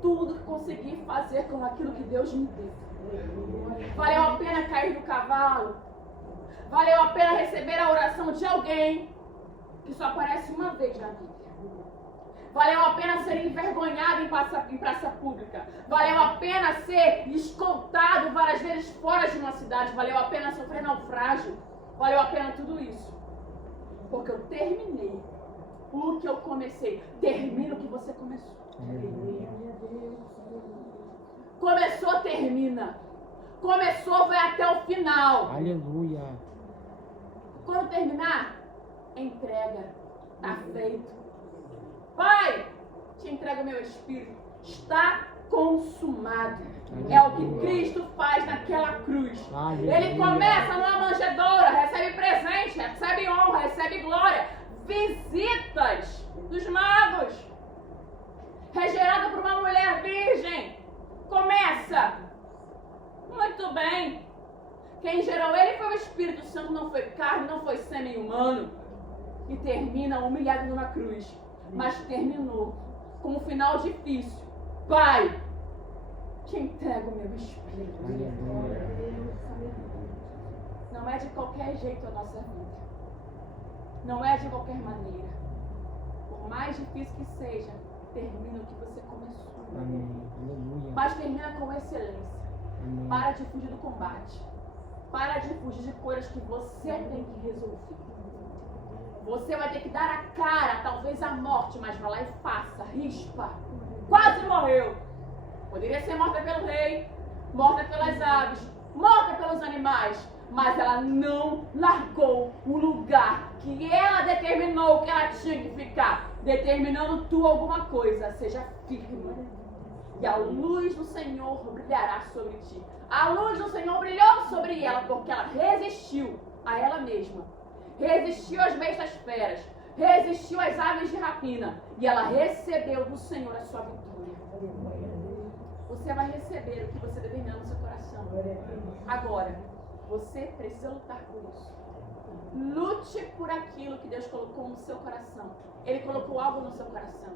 tudo que consegui fazer com aquilo que Deus me deu. Valeu a pena cair do cavalo? Valeu a pena receber a oração de alguém que só aparece uma vez na Bíblia? Valeu a pena ser envergonhado em praça pública? Valeu a pena ser escoltado várias vezes fora de uma cidade? Valeu a pena sofrer naufrágio? Valeu a pena tudo isso? Porque eu terminei o que eu comecei. Termina o que você começou. Começou, termina. Começou, vai até o final. Aleluia. Quando terminar, entrega. Está feito. Pai, te entrego o meu espírito. Está consumado. É o que Cristo faz naquela cruz. Ele começa numa manjedoura, recebe presente, recebe honra, recebe glória, visitas dos magos, regerado por uma mulher virgem. Começa. Muito bem. Quem gerou ele foi o Espírito Santo, não foi carne, não foi sêmen humano. E termina humilhado numa cruz. Mas terminou com um final difícil. Pai, te entrego o meu espírito. Não é de qualquer jeito a nossa vida. Não é de qualquer maneira. Por mais difícil que seja, termina o que você começou. Aleluia. Mas termina com excelência. Amém. Para de fugir do combate. Para de fugir de coisas que você tem que resolver. Você vai ter que dar a cara, talvez a morte, mas vai lá e faça, rispa. Quase morreu. Poderia ser morta pelo rei, morta pelas aves, morta pelos animais, mas ela não largou o lugar que ela determinou que ela tinha que ficar. Determinando tu alguma coisa, seja firme. E a luz do Senhor brilhará sobre ti. A luz do Senhor brilhou sobre ela porque ela resistiu a ela mesma. Resistiu às bestas feras, resistiu às aves de rapina, e ela recebeu do Senhor a sua vitória. Você vai receber o que você determinou no seu coração. Agora, você precisa lutar por isso. Lute por aquilo que Deus colocou no seu coração. Ele colocou algo no seu coração.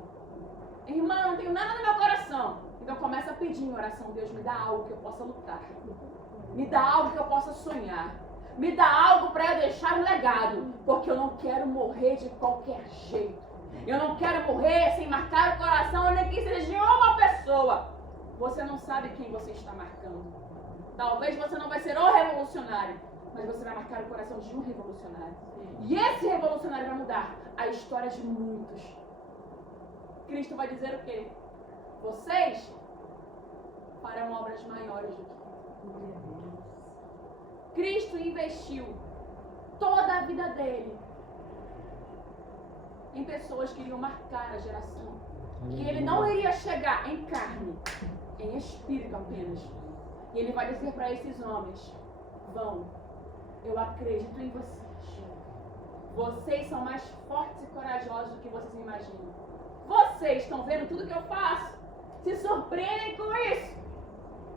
Irmã, eu não tenho nada no meu coração. Então começa a pedir em oração: Deus, me dá algo que eu possa lutar. Me dá algo que eu possa sonhar. Me dá algo para eu deixar um legado, porque eu não quero morrer de qualquer jeito. Eu não quero morrer sem marcar o coração, nem que seja de uma pessoa. Você não sabe quem você está marcando. Talvez você não vai ser o revolucionário, mas você vai marcar o coração de um revolucionário. E esse revolucionário vai mudar a história de muitos. Cristo vai dizer o quê? Vocês farão obras maiores do que eu. Cristo investiu toda a vida dele em pessoas que iriam marcar a geração. Que ele não iria chegar em carne, em espírito apenas. E ele vai dizer para esses homens: vão, eu acredito em vocês. Vocês são mais fortes e corajosos do que vocês imaginam. Vocês estão vendo tudo que eu faço? Se surpreendem com isso.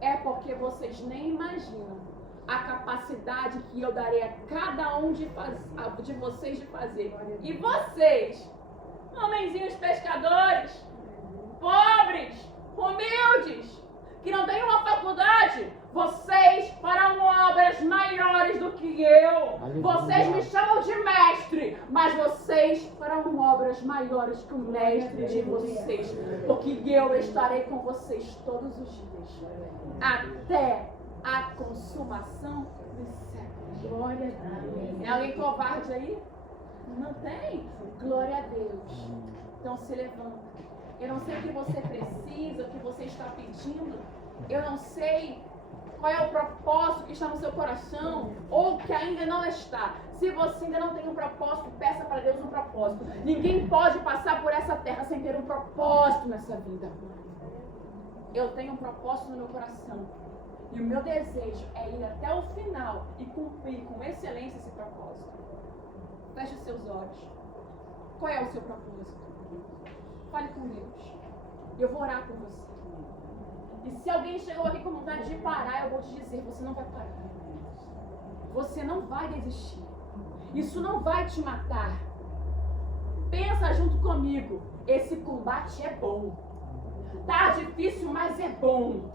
É porque vocês nem imaginam a capacidade que eu darei a cada um de vocês de fazer. E vocês, homenzinhos pescadores, pobres, humildes, que não têm uma faculdade, vocês farão obras maiores do que eu. Aleluia. Vocês me chamam de mestre, mas vocês farão obras maiores que o mestre de vocês, porque eu estarei com vocês todos os dias, até a consumação dos séculos. Glória a Deus. Tem alguém covarde aí? Não tem? Glória a Deus. Então se levanta. Eu não sei o que você precisa, o que você está pedindo. Eu não sei qual é o propósito que está no seu coração ou que ainda não está. Se você ainda não tem um propósito, peça para Deus um propósito. Ninguém pode passar por essa terra sem ter um propósito nessa vida. Eu tenho um propósito no meu coração. E o meu desejo é ir até o final e cumprir com excelência esse propósito. Feche os seus olhos. Qual é o seu propósito? Fale com Deus. Eu vou orar por você. E se alguém chegou aqui com vontade de parar, eu vou te dizer: você não vai parar. Você não vai desistir. Isso não vai te matar. Pensa junto comigo. Esse combate é bom. Tá difícil, mas é bom.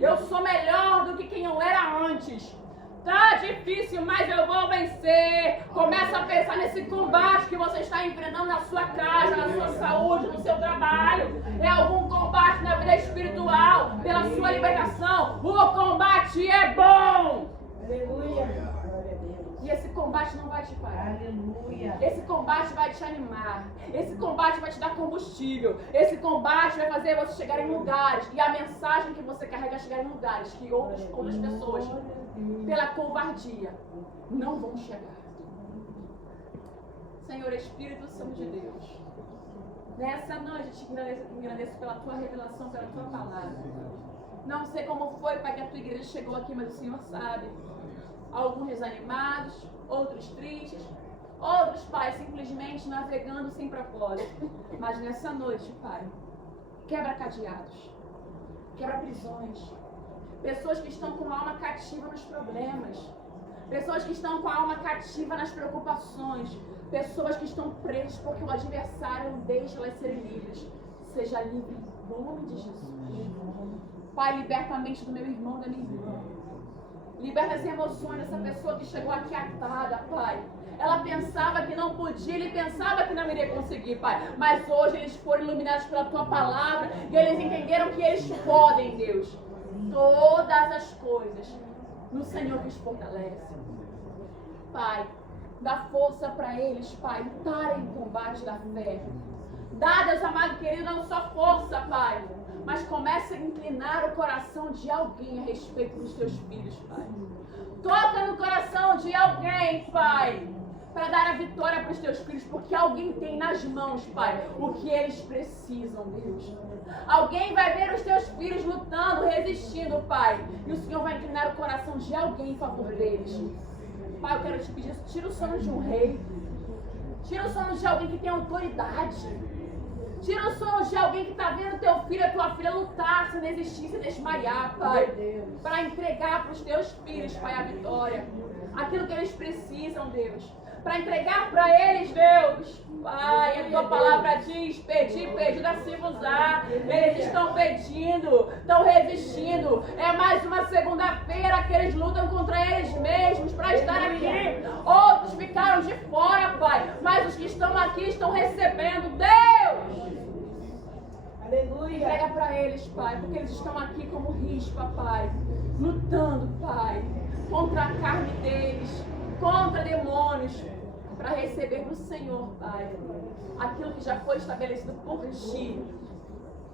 Eu sou melhor do que quem eu era antes. Tá difícil, mas eu vou vencer. Começa a pensar nesse combate que você está enfrentando na sua casa, na sua saúde, no seu trabalho. É algum combate na vida espiritual, pela sua libertação. O combate é bom. Aleluia. Glória a Deus. E esse combate não vai te parar. Aleluia. Esse combate vai te animar. Esse combate vai te dar combustível. Esse combate vai fazer você chegar em lugares. E a mensagem que você carrega vai chegar em lugares que outras pessoas, pela covardia, não vão chegar. Senhor Espírito Santo de Deus, nessa noite eu te agradeço pela tua revelação, pela tua palavra. Não sei como foi, Pai, que a tua igreja chegou aqui, mas o Senhor sabe. Alguns desanimados, outros tristes, outros, Pai, simplesmente navegando sem propósito. Mas nessa noite, Pai, quebra cadeados, quebra prisões. Pessoas que estão com a alma cativa nos problemas. Pessoas que estão com a alma cativa nas preocupações. Pessoas que estão presas porque o adversário não deixa elas serem livres. Seja livre em nome de Jesus. Pai, liberta a mente do meu irmão, da minha irmã. Liberta as emoções dessa pessoa que chegou aqui atada, Pai. Ela pensava que não podia, ele pensava que não iria conseguir, Pai. Mas hoje eles foram iluminados pela Tua Palavra e eles entenderam que eles podem, Deus. Todas as coisas no Senhor que os fortalece. Pai, dá força para eles, Pai, lutarem o combate da fé. Dá, Deus amado querido, não só força, Pai, mas comece a inclinar o coração de alguém a respeito dos teus filhos, Pai. Toca no coração de alguém, Pai, para dar a vitória para os teus filhos, porque alguém tem nas mãos, Pai, o que eles precisam, Deus. Alguém vai ver os teus filhos lutando, resistindo, Pai, e o Senhor vai inclinar o coração de alguém em favor deles. Pai, eu quero te pedir, tira o sono de um rei, tira o sono de alguém que tem autoridade. Tira o sono de alguém que está vendo teu filho, a tua filha lutar, sem desistir, sem desmaiar, Pai. Para entregar para os teus filhos, Pai, a vitória. Aquilo que eles precisam, Deus. Para entregar para eles, Deus. Pai, a tua palavra diz, pedir, pedi-se-vos-á. Eles estão pedindo, estão resistindo. É mais uma segunda-feira que eles lutam contra eles mesmos para estar aqui. Outros ficaram de fora, Pai. Mas os que estão aqui estão recebendo. Deus! Aleluia. Entrega para eles, Pai, porque eles estão aqui como rispa, Pai. Lutando, Pai, contra a carne deles, contra demônios, para receber do Senhor, Pai, aquilo que já foi estabelecido por Ti.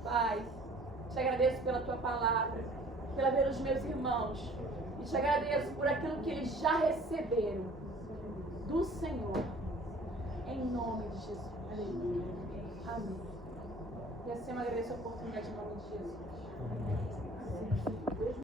Pai, te agradeço pela Tua palavra, pela vida dos meus irmãos, e te agradeço por aquilo que eles já receberam do Senhor, em nome de Jesus. Amém. E assim eu agradeço a oportunidade em nome de Jesus.